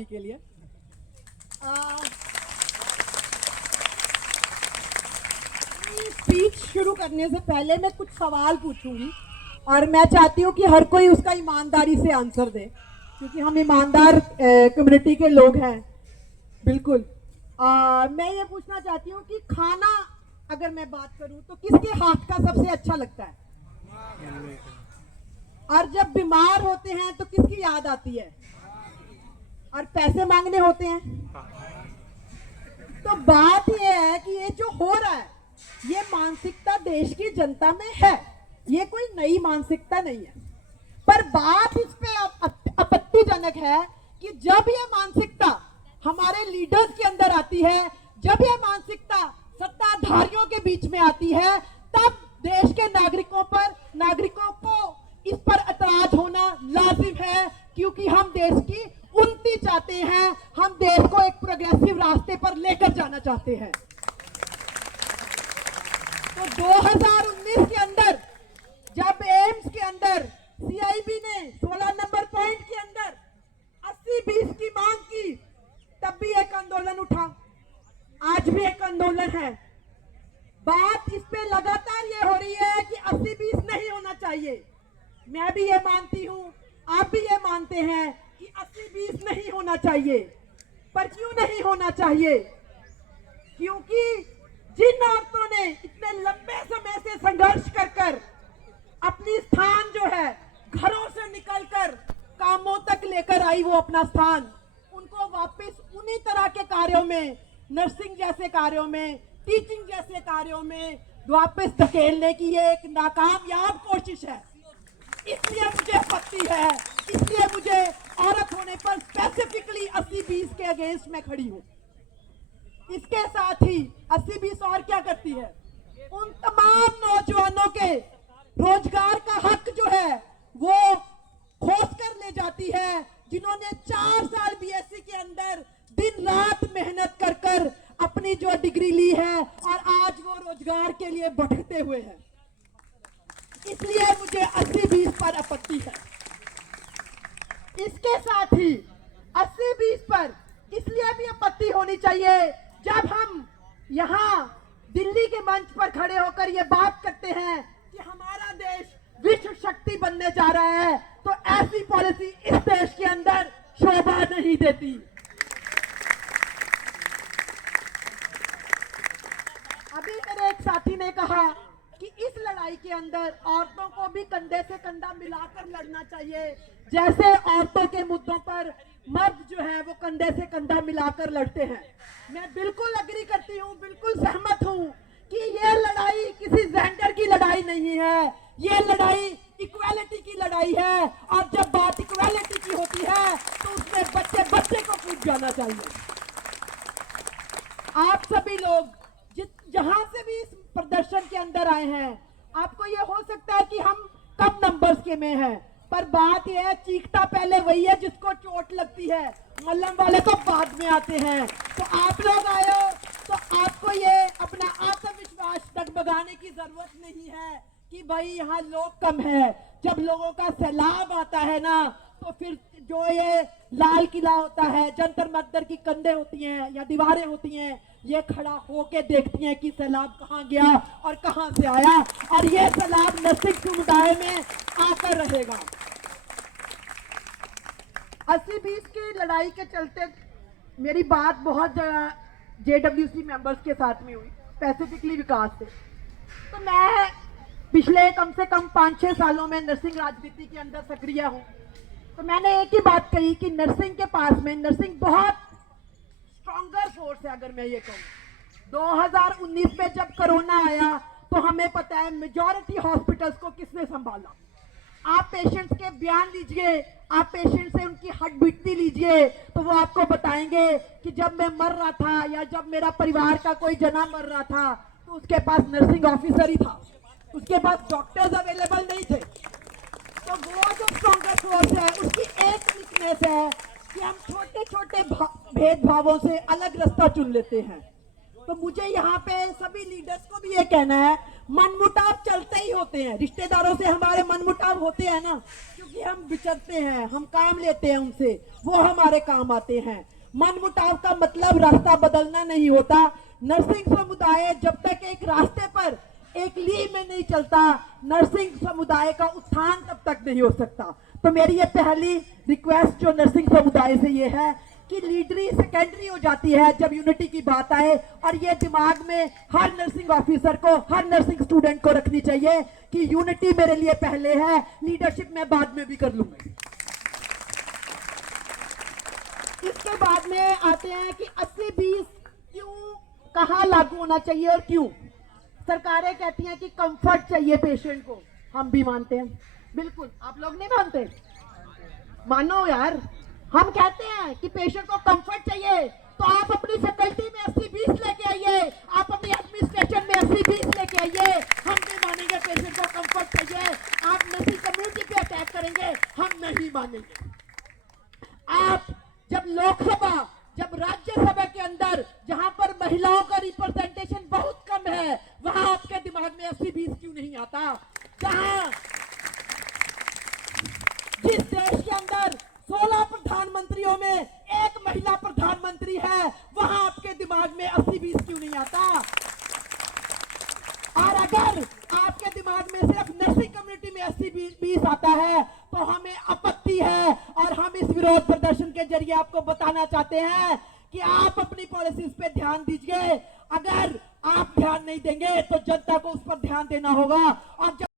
सभी के लिए। स्पीच शुरू करने से पहले मैं कुछ सवाल पूछूंगी और मैं चाहती हूँ कि हर कोई उसका ईमानदारी से आंसर दे, क्योंकि हम ईमानदार कम्युनिटी के लोग हैं। बिल्कुल। मैं ये पूछना चाहती हूँ कि खाना अगर मैं बात करूँ तो किसके हाथ का सबसे अच्छा लगता है? और जब बीमार होते हैं तो किसकी याद आती है? और पैसे मांगने होते हैं। तो बात ये है कि ये जो हो रहा है ये मानसिकता देश की जनता में है, ये कोई नई मानसिकता नहीं है। पर बात इस पे आपत्तिजनक है कि जब ये मानसिकता हमारे लीडर्स के अंदर आती है, जब ये मानसिकता सत्ताधारियों के बीच में आती है, तब देश के नागरिकों को इस पर एतराज होना लाजिम है, क्योंकि हम देश की उन्नति चाहते हैं, हम देश को एक प्रोग्रेसिव रास्ते पर लेकर जाना चाहते हैं। तो 2019 के अंदर जब एम्स के अंदर सीआईबी ने 16 नंबर पॉइंट के अंदर 80-20 की मांग की, तब भी एक आंदोलन उठा, आज भी एक आंदोलन है। बात इस पे लगातार ये हो रही है कि 80-20 नहीं होना चाहिए। मैं भी ये मानती हूँ, आप भी ये मानते हैं कि 80-20 नहीं होना चाहिए। पर क्यों नहीं होना चाहिए? क्योंकि जिन औरतों ने इतने लंबे समय से संघर्ष कर अपनी स्थान जो है घरों से निकलकर कामों तक लेकर आई, वो अपना स्थान, उनको वापस उन्हीं तरह के कार्यों में, नर्सिंग जैसे कार्यों में, टीचिंग जैसे कार्यों में वापस धकेलने की ये एक नाकामयाब कोशिश है। इसलिए मुझे आपत्ति है, इसलिए मुझे औरत होने पर स्पेसिफिकली 80-20 के अगेंस्ट में खड़ी हूँ। इसके साथ ही 80-20 और क्या करती है? उन तमाम नौजवानों के रोजगार का हक जो है वो खोस कर ले जाती है, जिन्होंने 4 साल बीएससी के अंदर दिन रात मेहनत कर अपनी जो डिग्री ली है और आज वो रोजगार के लिए भटकते हुए हैं। इसलिए मुझे 80-20 पर आपत्ति है। इसके साथ ही 80-20 पर इसलिए भी आपत्ति होनी चाहिए, जब हम यहाँ दिल्ली के मंच पर खड़े होकर ये बात करते हैं कि हमारा देश विश्व शक्ति बनने जा रहा है, तो ऐसी पॉलिसी इस देश के अंदर शोभा नहीं देती। अभी मेरे एक साथी ने कहा कि इस लड़ाई के अंदर औरतों को भी कंधे से कंधा मिलाकर लड़ना चाहिए, जैसे औरतों के मुद्दों पर मर्द जो है वो कंधे से कंधा मिलाकर लड़ते हैं। मैं बिल्कुल अग्री करती हूँ, बिल्कुल सहमत हूँ कि ये लड़ाई किसी जेंडर की लड़ाई नहीं है, ये लड़ाई इक्वालिटी की लड़ाई है। और जब बात इक्वालिटी की होती है तो उसमें बच्चे को कूद जाना चाहिए। आप सभी लोग जहां से भी इस प्रदर्शन के अंदर आए हैं, आपको ये हो सकता है कि हम कम नंबर्स के में हैं, पर बात यह है चीखता पहले वही है जिसको चोट लगती है, मल्लम वाले तो बाद में आते हैं। तो आप लोग आए हो तो आपको ये अपना आत्मविश्वास डगमगाने की जरूरत नहीं है कि भाई यहाँ लोग कम है। जब लोगों का सैलाब आता है ना, तो फिर जो ये लाल किला होता है, जंतर मंतर की कंधे होती हैं या दीवारें होती हैं, ये खड़ा होके देखती हैं कि सैलाब कहाँ गया और कहाँ से आया, और ये सैलाब नर्सिंग समुदाय में आकर रहेगा। 80-20 की लड़ाई के चलते मेरी बात बहुत JWC मेंबर्स के साथ में हुई, स्पेसिफिकली विकास से। तो मैं पिछले कम से कम 5-6 सालों में नर्सिंग राजनीति के अंदर सक्रिय हूँ। तो मैंने एक ही बात कही कि नर्सिंग के पास में, नर्सिंग बहुत स्ट्रॉन्गर फोर्स है। अगर मैं ये कहूँ 2019 में जब कोरोना आया तो हमें पता है मेजॉरिटी हॉस्पिटल्स को किसने संभाला। आप पेशेंट्स के बयान लीजिए, आप पेशेंट से उनकी हार्ट बीटती लीजिए, तो वो आपको बताएंगे कि जब मैं मर रहा था या जब मेरा परिवार का कोई जना मर रहा था तो उसके पास नर्सिंग ऑफिसर ही था, उसके पास डॉक्टर्स अवेलेबल नहीं थे। तो वो जो स्ट्रॉन्गर फोर्स है उसकी एक वीकनेस है कि हम छोटे छोटे भेदभावों से अलग रास्ता चुन लेते हैं। तो मुझे यहाँ पे सभी लीडर्स को भी ये कहना है, मनमुटाव चलते ही होते हैं, रिश्तेदारों से हमारे मनमुटाव होते हैं ना, क्योंकि हम विचरते हैं, हम काम लेते हैं उनसे, वो हमारे काम आते हैं। मनमुटाव का मतलब रास्ता बदलना नहीं होता। नरसिंह समुदाय जब तक एक रास्ते पर एक लीव में नहीं चलता, नरसिंह समुदाय का उत्थान तब तक नहीं हो सकता। तो मेरी ये पहली रिक्वेस्ट जो नरसिंह समुदाय से ये है कि लीडरी सेकेंडरी हो जाती है जब यूनिटी की बात आए, और ये दिमाग में हर नर्सिंग ऑफिसर को, हर नर्सिंग स्टूडेंट को रखनी चाहिए कि यूनिटी मेरे लिए पहले है, लीडरशिप मैं बाद में भी कर लूंगा। इसके बाद में आते हैं कि 80-20 क्यों, कहाँ लागू होना चाहिए और क्यों। सरकारें कहती हैं कि कंफर्ट चाहिए पेशेंट को, हम भी मानते हैं, बिल्कुल। आप लोग नहीं मानते? मानो यार, हम कहते हैं कि पेशेंट को कंफर्ट चाहिए, तो आप अपनी फैकल्टी में 80-20 लेके आइए, आप अपनी एडमिनिस्ट्रेशन में 80-20 लेके आइए। हम नहीं मानेंगे पेशेंट को कंफर्ट चाहिए। आप नर्सिंग कम्युनिटी पे अटैक करेंगे, हम नहीं मानेंगे। आप जब लोकसभा, जब राज्यसभा के अंदर जहां पर महिलाओं का रिप्रेजेंटेशन बहुत कम है, वहां आपके दिमाग में 80-20 क्यों नहीं आता? जहां जिस देश के अंदर 16 प्रधानमंत्रियों में एक महिला प्रधानमंत्री है, वहां आपके दिमाग में 80-20 क्यों नहीं आता? और अगर आपके दिमाग में सिर्फ नर्सिंग कम्युनिटी में 80-20 आता है, तो हमें आपत्ति है, और हम इस विरोध प्रदर्शन के जरिए आपको बताना चाहते हैं कि आप अपनी पॉलिसीज पे ध्यान दीजिए। अगर आप ध्यान नहीं देंगे तो जनता को उस पर ध्यान देना होगा। और